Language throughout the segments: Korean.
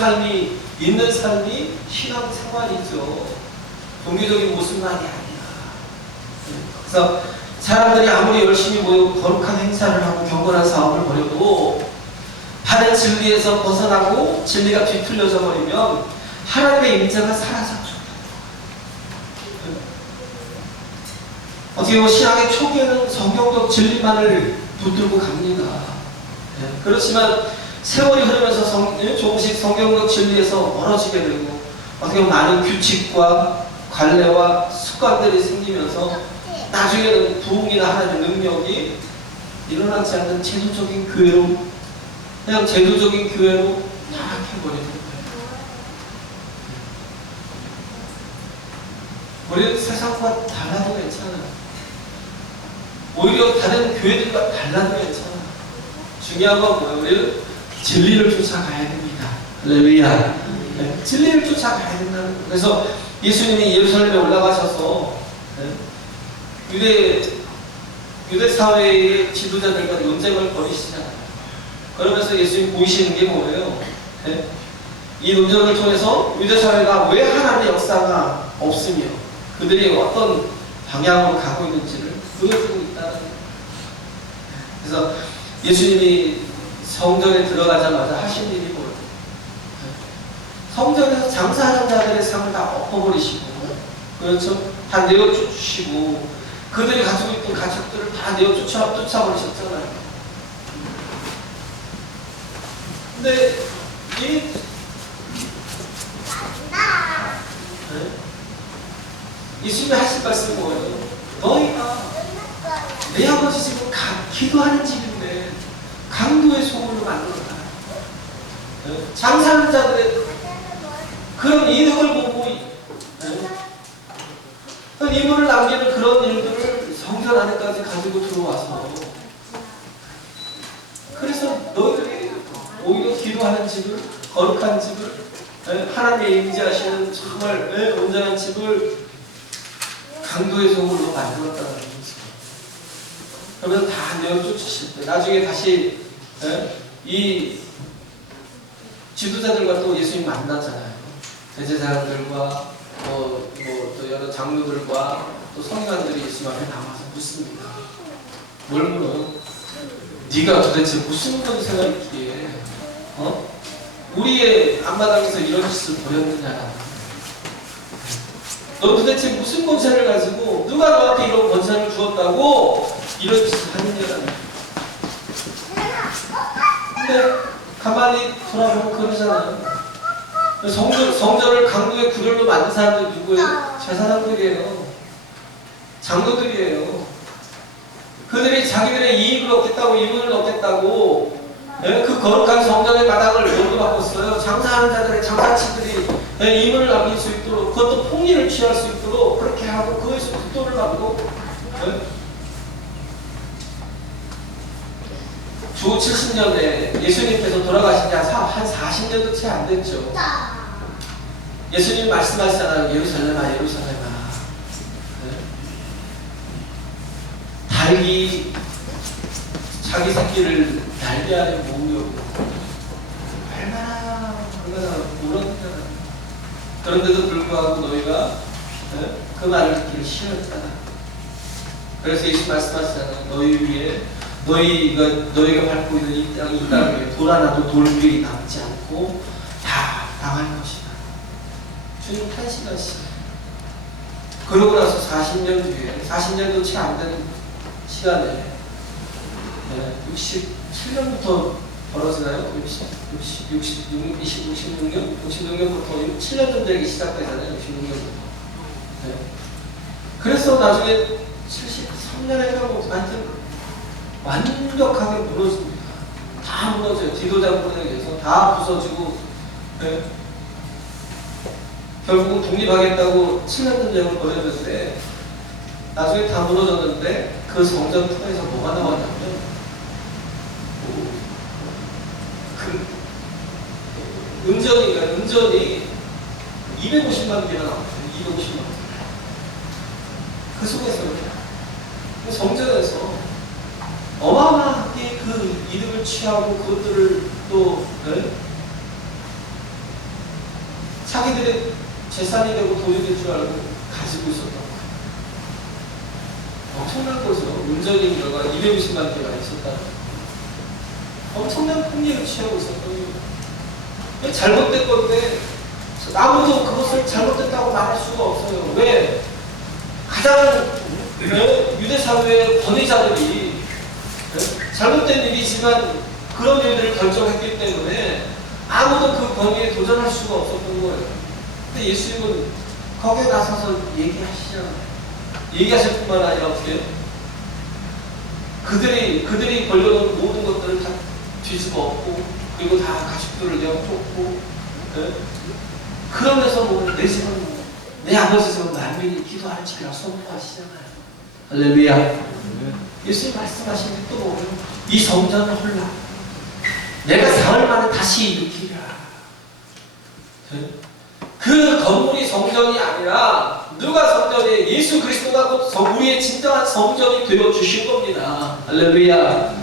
삶이 있는 삶이 신앙생활이죠. 종교적인 모습만이 아니라. 그래서 사람들이 아무리 열심히 모여 거룩한 행사를 하고 경건한 사업을 벌여도 바른 진리에서 벗어나고 진리가 뒤틀려져 버리면 하나님의 임재가 사라졌죠. 어떻게 보면 신앙의 초기에는 성경적 진리만을 붙들고 갑니다. 그렇지만 세월이 흐르면서 조금씩 성경적 진리에서 멀어지게 되고 어떻게 보면 많은 규칙과 관례와 습관들이 생기면서 나중에는 부흥이나 하나님의 능력이 일어나지 않는 제도적인 교회로, 그냥 제도적인 교회로 타락해버리는 거예요. 우리는 세상과 달라도 괜찮아요. 오히려 다른 교회들과 달라도 괜찮아요. 중요한 건 뭐예요? 우리는 진리를 쫓아가야 됩니다. 할렐루야. 네, 진리를 쫓아가야 된다는 거예요. 그래서 예수님이 예루살렘에 올라가셔서 유대 사회의 지도자들과 논쟁을 벌이시잖아요. 그러면서 예수님이 보이시는 게 뭐예요? 이 논쟁을 통해서 유대 사회가 왜 하나님의 역사가 없으며 그들이 어떤 방향으로 가고 있는지를 보여주고 있다는 거예요. 그래서 예수님이 성전에 들어가자마자 하신 일이 뭐예요? 성전에서 장사하는 자들의 상을 다 엎어버리시고, 그렇죠? 다 내어주시고, 그들이 가지고 있던 가축들을 다 쫓아버리셨잖아요. 근데 예수님이 하실 말씀이 뭐예요? 너희가 내 아버지 집은 기도하는 집인데 강도의 소굴로 만들었다. 장사하는 자들의 그런 이득을 보고 이물을 남기는 그런 일들을 성전 안에까지 가지고 들어와서, 그래서 너희들이 오히려 기도하는 집을, 거룩한 집을, 하나님의 임재하시는 정말 온전한 집을 강도의 소굴로 만들었다는 거죠. 그러면 다 내어쫓으실 때 나중에 다시 이 지도자들과 또 예수님 만나잖아요. 대제사장들과 또 여러 장로들과 또 성관들이 예수님 앞에 나와서 묻습니다. 뭘 물어요? 네가 도대체 무슨 권세가 있기에 우리의 앞마당에서 이런 짓을 벌였느냐? 너 도대체 무슨 권세를 가지고 누가 너한테 이런 권세를 주었다고 이런 짓을 하느냐는. 근데 가만히 돌아보면 그러잖아요. 성전을 강도의 구렬로 만든 사람들이 누구예요? 제사장들이에요. 장로들이에요. 그들이 자기들의 이익을 얻겠다고, 이익을 얻겠다고 그 거룩한 성전의 마당을 뭘로 바꿨어요? 장사하는 자들의 장사치들이 이익을 남길 수 있도록, 그것도 폭리를 취할 수 있도록 그렇게 하고 그것에서 득도를 받고. 주 70년에 예수님께서 돌아가신 지 한 40년도 채 안 됐죠. 예수님 말씀하시잖아요. 예루살렘아, 예루살렘아. 닭이 자기 새끼를 날개 아래 모으려고 얼마나 울었냐. 그런데도 불구하고 너희가 그 말을 듣기를 싫어했다. 그래서 예수 말씀하시잖아요. 너희 위에 너희가 밟고 있는 이 땅 위에 돌 하나도 돌길이 남지 않고 다 당할 것이다. 주님 탄식하시죠. 그러고 나서 40년 뒤에, 40년도 채 안 된 시간에 67년부터 벌어지나요? 66년부터 7년 전 되기 시작되잖아요. 66년부터. 그래서 나중에 73년에 가고 완벽하게 무너집니다. 다 무너져요. 지도자분에 의해서 다 부서지고, 결국은 독립하겠다고 7년 전쟁을 벌였는데 나중에 다 무너졌는데 그 성전 터에서 뭐가 나왔냐면 그 은전이 250만 개가 나왔어요. 250만 개. 그 속에서 그 성전에서 어마어마하게 그 이득을 취하고 그것들을 또 자기들의 재산이 되고 돈이 될 줄 알고 가지고 있었던 거예요. 엄청난 거죠. 운전인가가 250만 개가 있었다. 엄청난 폭리를 취하고 있었던 거예요. 잘못된 건데 아무도 그것을 잘못됐다고 말할 수가 없어요. 왜? 가장 유대 사회의 권위자들이 잘못된 일이지만 그런 일들을 결정했기 때문에 아무도 그 권위에 도전할 수가 없었던 거예요. 근데 예수님은 거기에 나서서 얘기하시잖아요. 얘기하실 뿐만 아니라 어떻게 해요? 그들이 벌려놓은 모든 것들을 다 뒤집어 엎고 그리고 다 가축들을 내어 쫓고 그러면서 내 집은 내 아버지 집은 만민이 기도하는 집이라 선포하시잖아요. 할렐루야. 예수님 말씀하신 게 또 뭐예요? 이 성전을 홀라 내가 사흘 만에 다시 일으키리라. 그 건물이 성전이 아니라 누가 성전이에요? 예수 그리스도가 곧 우리의 진정한 성전이 되어 주신 겁니다. 할렐루야.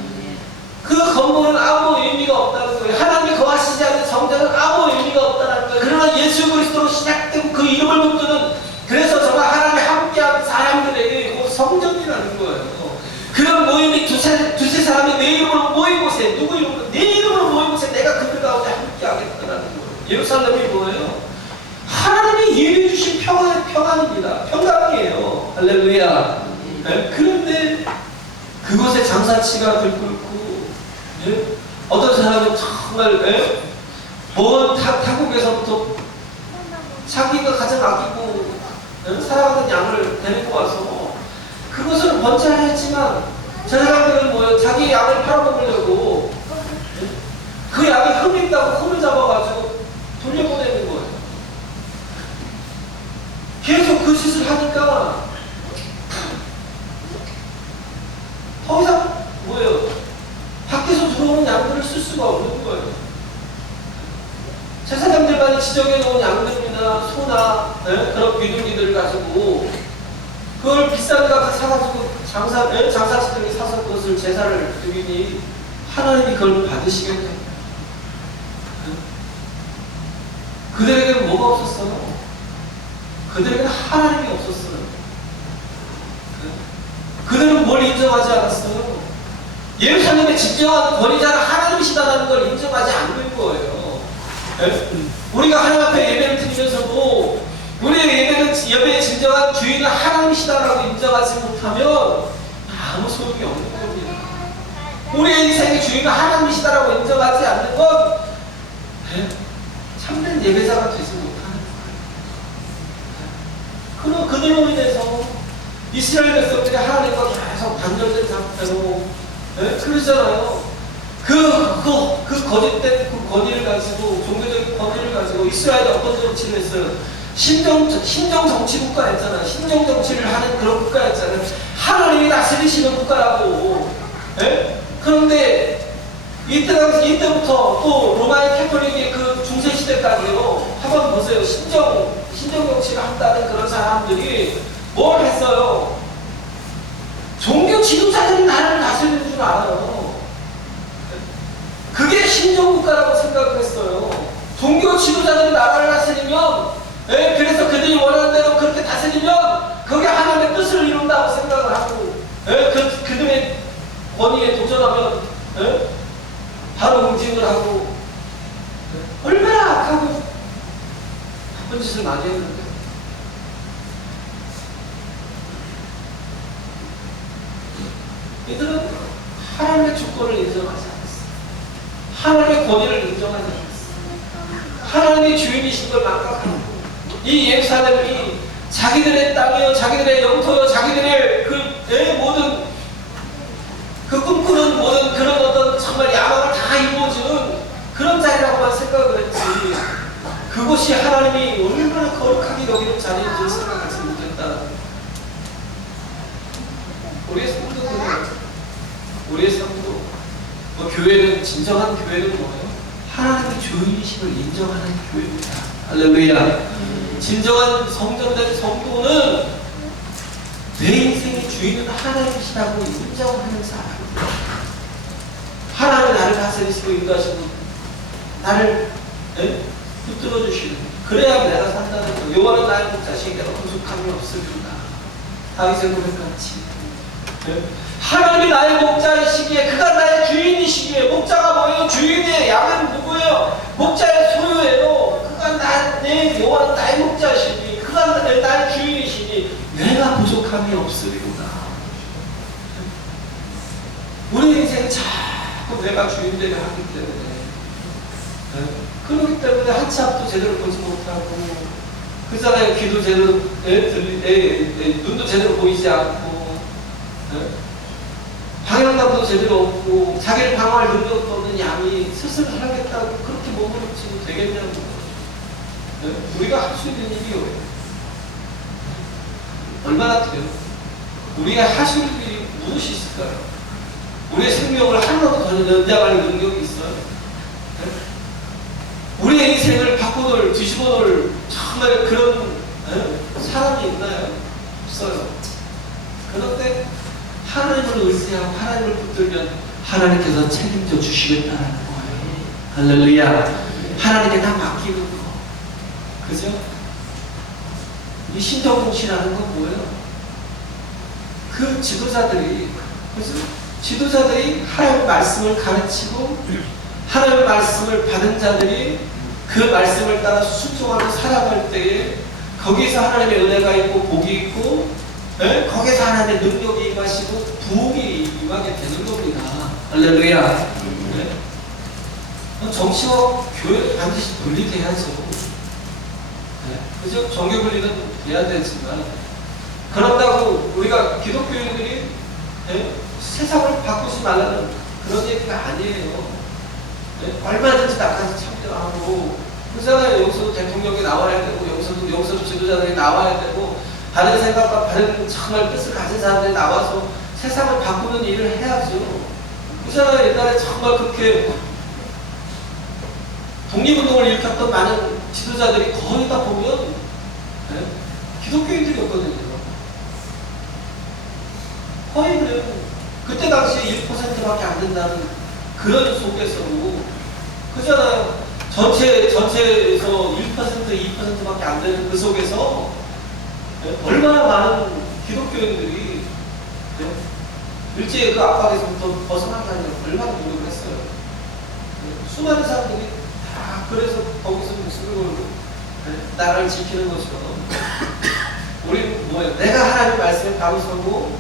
그 건물은 아무 의미가 없다는 거예요. 하나님이 거하시지 않는 성전은 아무 의미가 없다는 거예요. 그러나 예수 그리스도로 시작되고 그 이름을 붙드는 그래서 정말 하나님이 함께하는 사람들에게 이거 성전이라는 거예요. 그런 모임이 두세 사람이 내 이름으로 모인 곳에 누구 이름으로? 내 이름으로 모인 곳에 내가 그들 가운데 함께하겠다는 거예요. 예루살렘이 뭐예요? 하나님이 예비해 주신 평안입니다. 평강이에요. 할렐루야. 네? 그런데 그곳에 장사치가 들끓고 어떤 사람은 정말 먼 타국에서부터 자기가 가장 아끼고 사랑하는 양을 데리고 와서 그것을 번제를 했지만 저 사람들은 뭐예요? 자기 양을 팔아먹으려고 그 양이 흠이 있다고 흠을 잡아가지고 돌려보내는 거예요. 계속 그 짓을 하니까 더 이상 뭐예요? 밖에서 들어오는 양들을 쓸 수가 없는 거예요. 제사장들만이 지정해 놓은 양들이나 소나 그런 비둘기들을 가지고 그걸 비싼 값에 사가지고 장사치들이 사서 그것을 제사를 드리니 하나님이 그걸 받으시겠냐? 그들에게는 뭐가 없었어요? 그들에게는 하나님이 없었어요. 그들은 뭘 인정하지 않았어요? 예루살렘의 진정한 권위자는 하나님이시다는 걸 인정하지 않는 거예요. 우리가 하나님 앞에 예배를 드리면서도 우리의 예배의 진정한 주인은 하나님이시다라고 인정하지 못하면 아무 소용이 없는 겁니다. 우리의 인생의 주인은 하나님이시다라고 인정하지 않는 건 참된 예배자가 되지 못하는 거예요. 그들로 인해서 이스라엘 백성들이 하나님과 계속 단절된 상태로 그러잖아요. 그 거짓된 그 권위를 가지고 종교적인 권위를 가지고 이스라엘이 어떤 정치를 했어요? 신정 정치 국가였잖아요. 신정 정치를 하는 그런 국가였잖아요. 하나님이 다스리시는 국가라고. 그런데 이때부터 또 로마의 캐톨릭의 그 중세 시대까지요. 한번 보세요. 신정 정치를 한다는 그런 사람들이 뭘 했어요? 종교 지도자들이 나라를 다스리는 줄 알아요. 그게 신정국가라고 생각을 했어요. 종교 지도자들이 나라를 다스리면, 그래서 그들이 원하는 대로 그렇게 다스리면 그게 하나님의 뜻을 이룬다고 생각을 하고, 그들의 권위에 도전하면 바로 응징을 하고, 얼마나 악하고 나쁜 짓을 많이 했는데. 이들은 하나님의 주권을 인정하지 않았어요. 하나님의 권위를 인정하지 않았어요. 하나님의 주인이신 걸 망각하고 이 예루살렘이 자기들의 땅이요, 자기들의 영토요, 자기들의 모든 그 꿈꾸는 모든 그런 어떤 정말 야망을 다 이루어주는 그런 자리라고만 생각을 했지 그것이 하나님이 얼마나 거룩하게 여기는 자리인지 생각하지 못했다. 우리의 삶도 그래요. 우리의 삶도 교회는 진정한 교회는 뭐예요? 하나님의 주인이심을 인정하는 교회입니다. 할렐루야. 진정한 성전된 성도는 내 인생의 주인은 하나님이시라고 인정하는 사람입니다. 하나님은 나를 다스리시고 인도하시고 나를 붙들어 주시는. 그래야 내가 산다는 거. 여호와는 나의 목자시니 내가 부족함이 없으리로다. 다윗의 고백같이. 네? 하나님이 나의 목자이시기에, 그가 나의 주인이시기에. 목자가 뭐예요? 주인이에요. 양은 누구예요? 목자의 소유예요. 그가 내 여호와는 나의 목자시니, 그가 나의 주인이시니 내가 부족함이 없으리로다. 우리 인생은 자꾸 내가 주인되려 하기 때문에, 그렇기 때문에 한치 앞도 제대로 보지 못하고, 그잖아요. 귀도 제대로 눈도 제대로 보이지 않고, 방향감도 제대로 없고, 자기를 방어할 능력도 없는 양이 스스로 살겠다고 그렇게 몸부림치면 되겠냐고. 우리가 할 수 있는 일이 뭐예요? 얼마나 돼요? 우리가 하실 일이 무엇이 있을까요? 우리의 생명을 하나도 더 연장할 능력이 있어요? 우리의 인생을 바꿔놓을, 뒤집어놓을 정말 그런 사람이 있나요? 없어요. 그런데 하나님을 의지하고 하나님을 붙들면 하나님께서 책임져 주시겠다는 거예요. 할렐루야. 하나님께 다 맡기는 거. 그죠? 이 신정공신하는 건 뭐예요? 그 지도자들이, 그죠? 지도자들이 하나님의 말씀을 가르치고 하나님의 말씀을 받은 자들이 그 말씀을 따라 순종하고 살아갈 때에 거기서 하나님의 은혜가 있고 복이 있고, 거기서 하나님의 능력이 임하시고 부흥이 임하게 되는 겁니다. 할렐루야. 정치와 교회를 반드시 분리돼야죠. 그죠? 종교 분리는 돼야 되지만, 그런다고 우리가 기독교인들이 세상을 바꾸지 말라는 그런 얘기가 아니에요. 얼마든지 나가서 참여하고, 그잖아요. 여기서도 대통령이 나와야 되고, 여기서도 지도자들이 나와야 되고, 다른 생각과 다른 정말 뜻을 가진 사람들이 나와서 세상을 바꾸는 일을 해야죠. 그잖아요. 옛날에 정말 그렇게 독립운동을 일으켰던 많은 지도자들이 거의 다 보면 기독교인들이었거든요. 거의는 그때 당시에 1%밖에 안 된다는 그런 속에서도, 그잖아요. 전체에서 1%, 2%밖에 안 되는 그 속에서 얼마나 많은 기독교인들이 일제히 그 압박에서부터 벗어나기 위해 얼마나 노력을 했어요. 수많은 사람들이 다 그래서 거기서 목숨을 걸고 나라를 지키는 것처럼, 우리는 뭐예요? 내가 하나님의 말씀에 바로 서고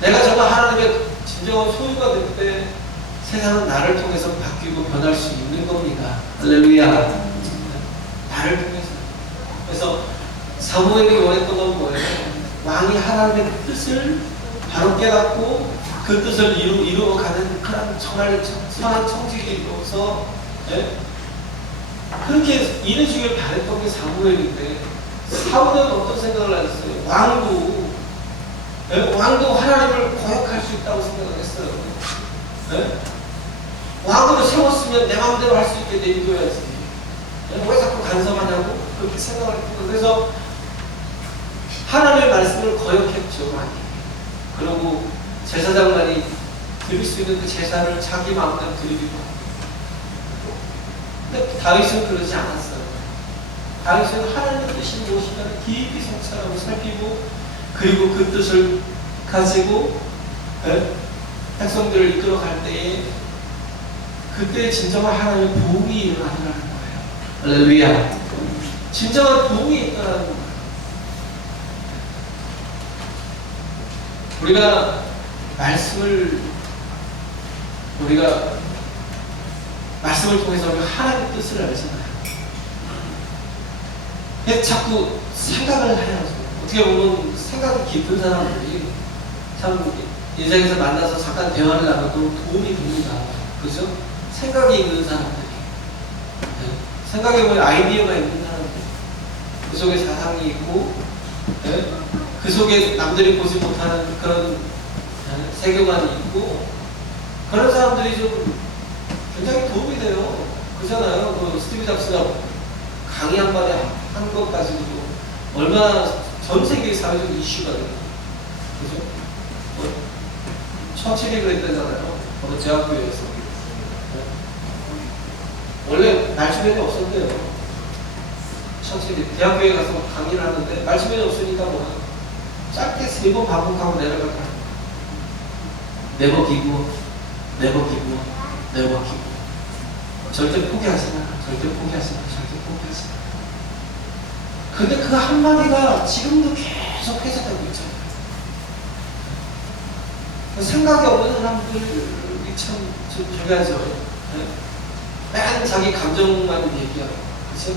내가 정말 하나님의 진정한 소유가 될 때 세상은 나를 통해서 바뀌고 변할 수 있는 겁니다. 할렐루야. 나를 통해서. 그래서 사무엘이 원했던 건 뭐예요? 왕이 하나님의 뜻을 바로 깨닫고 그 뜻을 이루어가는 그런 정말 선한 청지기로서 그렇게 일해주길 바랬던 게 사무엘인데, 사무엘은 어떤 생각을 하셨어요? 왕도 하나님을 거역할 수 있다고 생각을 했어요. 왕으로 세웠으면 내 마음대로 할 수 있게 내줘야지. 왜 자꾸 간섭하냐고 그렇게 생각을 했고, 그래서 하나님의 말씀을 거역했죠. 많이. 그리고 제사장만이 드릴 수 있는 그 제사를 자기 마음대로 드리기도 하고. 근데 다윗은 그러지 않았어요. 다윗은 하나님의 뜻이 무엇인가를 깊이 성찰하고 살피고, 그리고 그 뜻을 가지고 백성들을 이끌어갈 때에 그때 진정한 하나님의 부흥이 일어나더라는 거예요. 할렐루야. 진정한 부흥이 있다는 거예요. 우리가 말씀을 통해서 우리가 하나님의 뜻을 알잖아요. 자꾸 생각을 해야죠. 어떻게 보면 생각이 깊은 사람들이 참 인생에서 만나서 잠깐 대화를 나눠도 도움이 됩니다. 그죠? 생각이 있는 사람들이, 생각에 보면 아이디어가 있는 사람들, 그 속에 사상이 있고, 그 속에 남들이 보지 못하는 그런 세계관이 있고, 그런 사람들이 좀 굉장히 도움이 돼요. 그잖아요. 그 스티브 잡스가 강의 한 번에 한 것 가지고도 얼마나 전 세계 사회적 이슈가 돼요. 그죠? 처칠이 그랬다잖아요. 어느 제학교에서. 원래 말씀에도 없었대요. 천천히 대학교에 가서 강의를 하는데 말씀에도 없으니까 뭐 짧게 3번 반복하고 내려갈까. Never give up, never give up, never give up. 절대 포기하지 마. 절대 포기하지 마. 절대 포기하지 마. 근데 그 한마디가 지금도 계속 회자되고 있잖아요. 생각이 없는 사람들이 참 중요하죠. 맨 자기 감정만 얘기하고, 그치?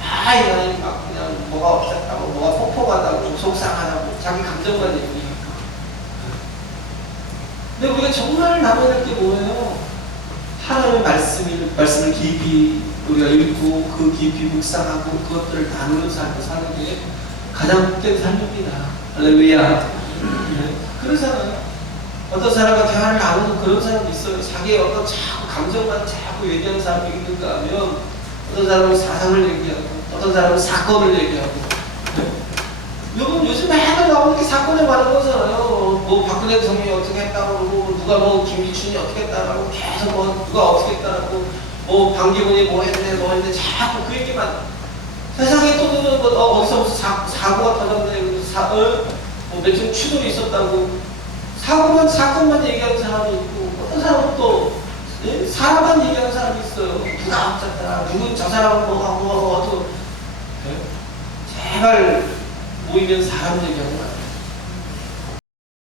나는 막 그냥 뭐가 없었다고, 뭐가 폭폭하다고, 속상하다고, 자기 감정만 얘기하고. 근데 우리가 정말 나눠야 될 게 뭐예요? 하나님의 말씀을 깊이 우리가 읽고 그 깊이 묵상하고 그것들을 나누는 삶을 사는 게 가장 복된 삶입니다. 할렐루야. 그러잖아요. 어떤 사람과 대화를 나누는 그런 사람도 있어요. 자기의 어떤 자꾸 감정만 자꾸 얘기하는 사람이 있는가 하면 어떤 사람은 사상을 얘기하고 어떤 사람은 사건을 얘기하고 여러분 요즘 맨날 나오는 게 사건에 관한 거잖아요. 뭐 박근혜 대통령이 어떻게 했다고 그러고 누가 뭐 김기춘이 어떻게 했다고 계속 뭐 누가 어떻게 했다고 뭐 방기문이 뭐 했는데 자꾸 그 얘기만 세상에 또 뭐 어디서 무슨 사고가 터졌네 뭐 며칠 추돌이 있었다고 사건만 얘기하는 사람이 있고 어떤 사람은 또 사람만 얘기하는 사람이 있어요. 누가 어쨌다 누군 저 사람은 뭐하고 어쩌고 제발 모이면 사람 얘기하는 거야.